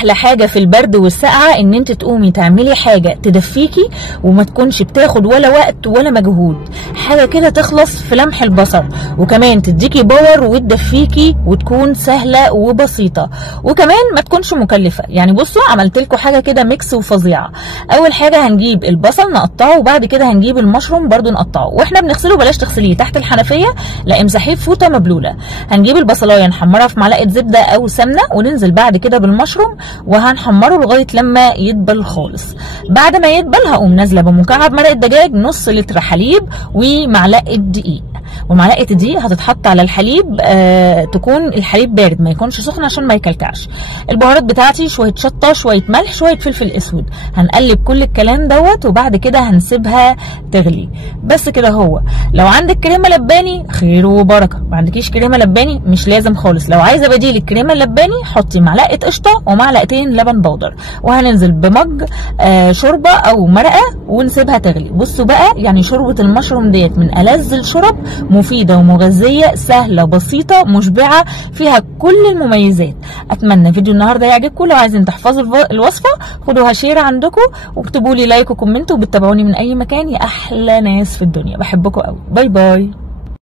احلى حاجه في البرد والسقعه ان انت تقومي تعملي حاجه تدفيكي وما تكونش بتاخد ولا وقت ولا مجهود، حاجه كده تخلص في لمح البصر، وكمان تديكي باور وتدفيكي وتكون سهله وبسيطه، وكمان ما تكونش مكلفه. يعني بصوا عملت لكم حاجه كده ميكس وفظيعه. اول حاجه هنجيب البصل نقطعه، وبعد كده هنجيب المشروم برده نقطعه، واحنا بنغسله بلاش تغسليه تحت الحنفيه، لا امسحيه بفوطه مبلوله. هنجيب البصلايه نحمرها في معلقه زبده او سمنه، وننزل بعد كده بالمشروم وهنحمره لغايه لما يدبل خالص. بعد ما يدبل هقوم نازله بمكعب مرق دجاج، نص لتر حليب، ومعلقه دقيق. ومعلقه الدقيق هتتحط على الحليب، تكون الحليب بارد ما يكونش سخن عشان ما يكلكعش. البهارات بتاعتي شويه شطه، شويه ملح، شويه فلفل اسود. هنقلب كل الكلام دوت، وبعد كده هنسيبها تغلي. بس كده. هو لو عندك كريمه لباني خير وبركه، ما عندكيش كريمه لباني مش لازم خالص. لو عايزه بديل الكريمه اللباني حطي معلقه قشطه ومعلقتين لبن بودر، وهننزل بمج شوربه او مرقه ونسيبها تغلي. بصوا بقى، يعني شوربه المشروم ديت من ألذ الشرب، مفيده ومغذيه، سهله بسيطه مشبعه، فيها كل المميزات. اتمنى فيديو النهارده يعجبكم. لو عايزين تحفظوا الوصفه خدوها شير عندكم، واكتبوا لي لايك وكومنت، وبتتابعوني من اي مكان. يا احلى ناس في الدنيا، بحبكم قوي. باي باي.